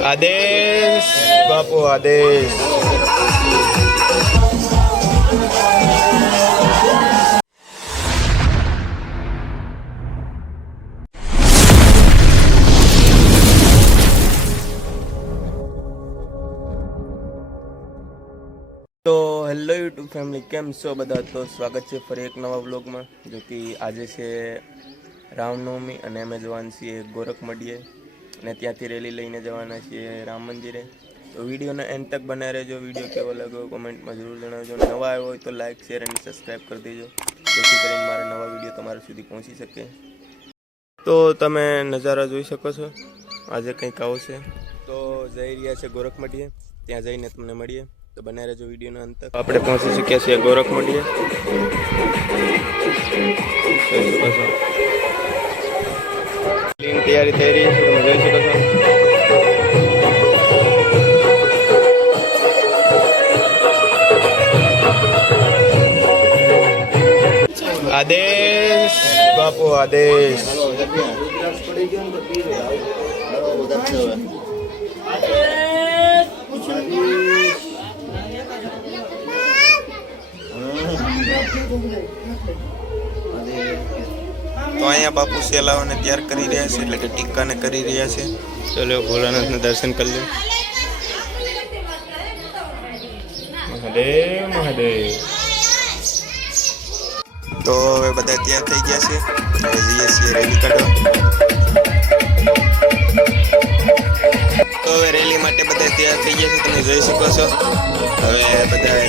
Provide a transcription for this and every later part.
આદેશ બાપુ આદેશ. તો હેલો યુટ્યુબ ફેમિલી, કેમ છો બધા? તો સ્વાગત છે ફરી એક નવા વ્લોગમાં. જો કે આજે છે રામનવમી અને અમે જવાના છીએ ગોરખમઢીએ અને ત્યાંથી રેલી લઈને જવાના છીએ રામ મંદિરે. તો વિડીયોનો એન્ડ તક બનાવી રહેજો. વિડીયો કેવો લાગ્યો કોમેન્ટમાં જરૂર જણાવજો. નવા આવ્યો હોય તો લાઇક, શેર અને સબસ્ક્રાઈબ કરી દેજો, જેથી કરીને મારા નવા વિડીયો તમારા સુધી પહોંચી શકે. તો તમે નજારા જોઈ શકો છો. આજે કંઈક આવો છે. તો જઈ રહ્યા છે ગોરખમઢીએ, ત્યાં જઈને તમને મળીએ. તો બનાવી રહેજો વિડીયોનો અંત. આપણે પહોંચી ચૂક્યા છીએ ગોરખમઢીએ. તૈયારી થઈ રહી છે, તમે જોઈ શકો છો. આદેશ બાપુ આદેશ. તો અહીંયા બાપુ સેલાઓને તૈયાર કરી રહ્યા છે, એટલે કે ટીકાને કરી રહ્યા છે. ચલો ભોલાનાથને દર્શન કરી લો. મહાદેવ મહાદેવ. તો હવે બધા તૈયાર થઈ ગયા છે, હવે જઈએ છીએ રેલી કાઢવા. તો હવે રેલી માટે બધા તૈયાર થઈ ગયા છે, તમે જોઈ શકો છો. હવે બધા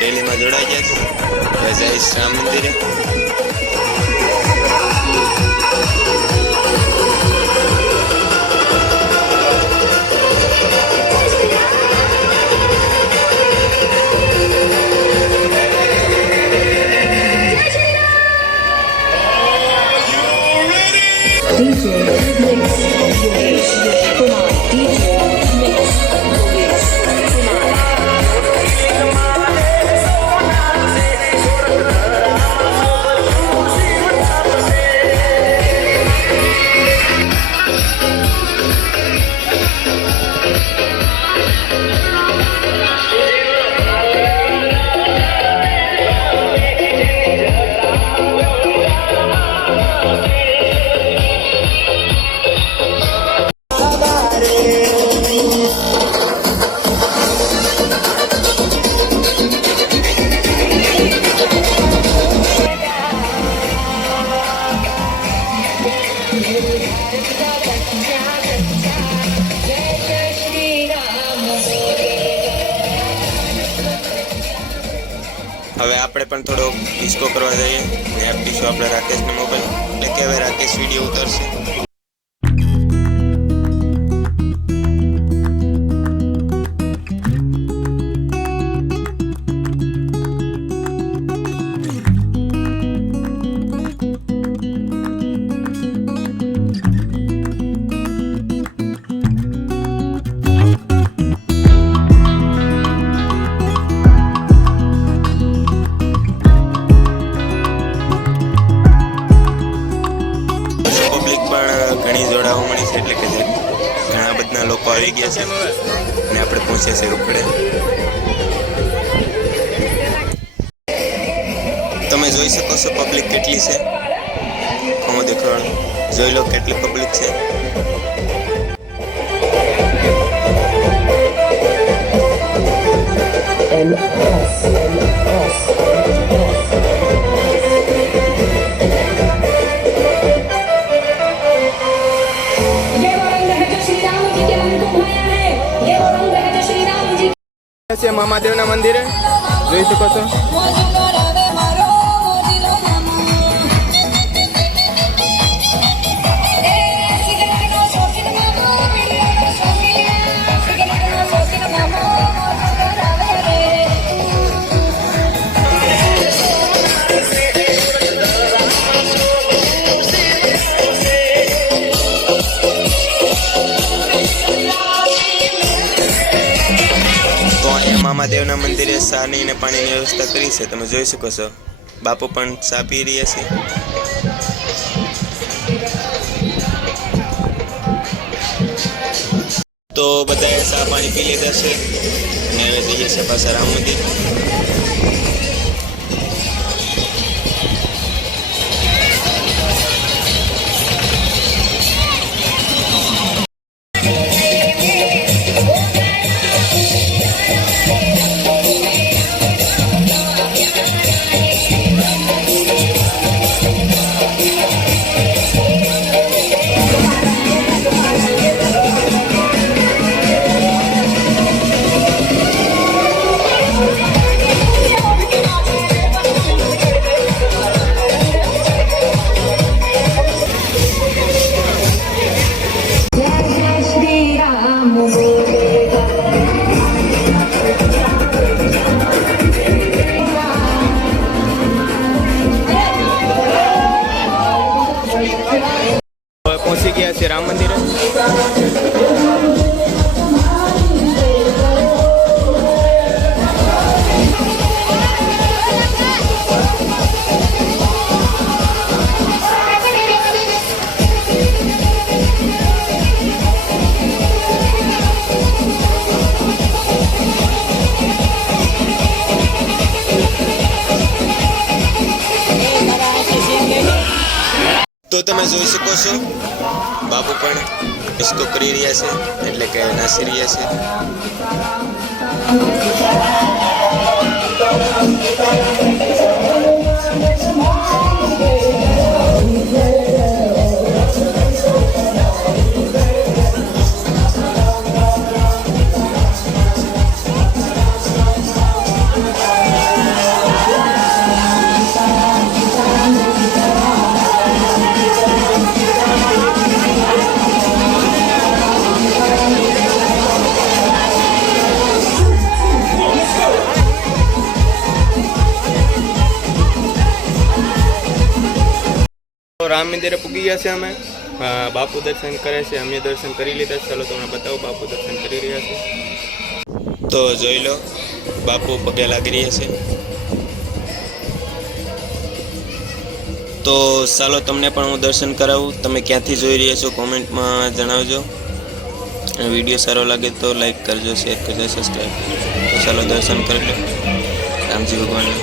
રેલીમાં જોડાઈ ગયા છે. હવે જઈશ રામ મંદિરે. હવે આપણે પણ થોડો ડિસ્કો કરવા જઈએ અને આપીશું આપણે રાકેશને મોબાઈલ, એટલે કે હવે રાકેશ વિડીયો ઉતારશે. ઘણી જોડાવા મળી છે, એટલે કે ઘણા બધા લોકો આવી ગયા છે અને આપણે પહોંચ્યા છે રોકડે. તમે જોઈ શકો છો પબ્લિક કેટલી છે. ખમો દેખાડ, જોઈ લો કેટલી પબ્લિક છે. મહાદેવના મંદિરે જોઈ શકો છો. મહાદેવના મંદિરે સાની અને પાણીની વ્યવસ્થા કરી છે, તમે જોઈ શકો છો. બાપુ પણ ચા પી રહ્યા છે. તો બધાએ ચા પાણી પી લીધા છે અને હવે જઈએ છે પાછા રામ મંદિર. પહોંચી ગયા છે રામ મંદિરે. તો તમે જોઈ શકો છો બાપુ પણ ડિસ્કો કરી રહ્યા છે, એટલે કે નાસી રહ્યા છે. રામ મંદિરે પૂગી ગયા છે અમે. બાપુ દર્શન કરે છે, અમે દર્શન કરી લીધા. ચાલો તમને બતાવો બાપુ દર્શન કરી રહ્યા છે. તો જોઈ લો બાપુ પગે લાગી રહ્યા છે. તો ચાલો તમને પણ હું દર્શન કરાવું. તમે ક્યાંથી જોઈ રહ્યા છો કોમેન્ટમાં જણાવજો. અને વિડીયો સારો લાગે તો લાઈક કરજો, શેર કરજો, સબસ્ક્રાઈબ કરજો. તો ચાલો દર્શન કરી લો રામજી ભગવાનના.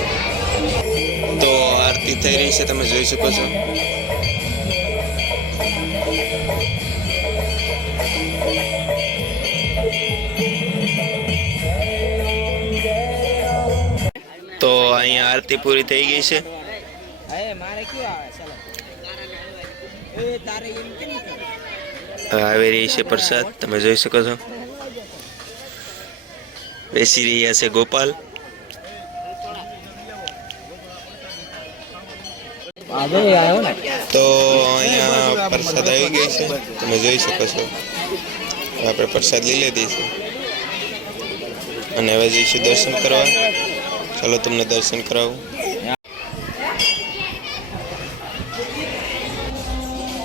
તો આરતી થઈ રહી છે, તમે જોઈ શકો છો. તો અહીંયા આરતી પૂરી થઈ ગઈ છે. આવી રહી છે પ્રસાદ, તમે જોઈ શકો છો. બેસી રહ્યા છે ગોપાલ. તો અહીંયા પ્રસાદ આવી ગઈ છે, તમે જોઈ શકો છો. આપણે પ્રસાદ લઈ લીધી છે અને હવે જઈશું દર્શન કરવા. ચાલો તમને દર્શન કરાવું.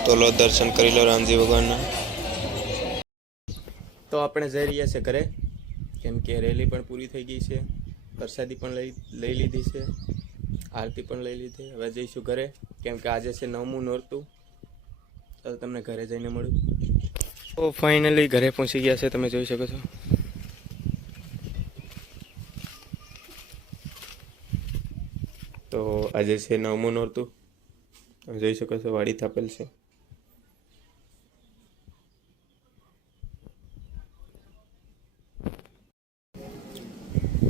તો લો દર્શન કરી લો રામજી ભગવાનના. તો આપણે જઈ રહ્યા છે ઘરે, કેમ કે રેલી પણ પૂરી થઈ ગઈ છે, પ્રસાદી પણ લઈ લીધી છે, આરતી પણ લઈ લીધી. હવે જઈશું ઘરે, કેમ કે આજે છે 9મું નોરતું. તો તમને ઘરે જઈને મળું. તો ફાઇનલી ઘરે પહોંચી ગયા છે, તમે જોઈ શકો છો. તો આજે છે 9મું નોરતું, તમે જોઈ શકો છો. વાડી થાપેલ છે.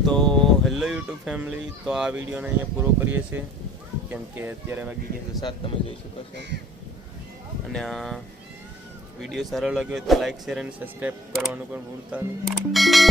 તો હેલો યુટ્યુબ ફેમિલી, તો આ વિડીયોને અહીંયા પૂરો કરીએ છીએ, કેમ કે અત્યારે વાગી ગયા છે 7, તમે જોઈ શકો છો. અને આ વિડીયો સારો લાગ્યો હોય તો લાઈક, શેર અને સબસ્ક્રાઈબ કરવાનું પણ ભૂલતા નહીં.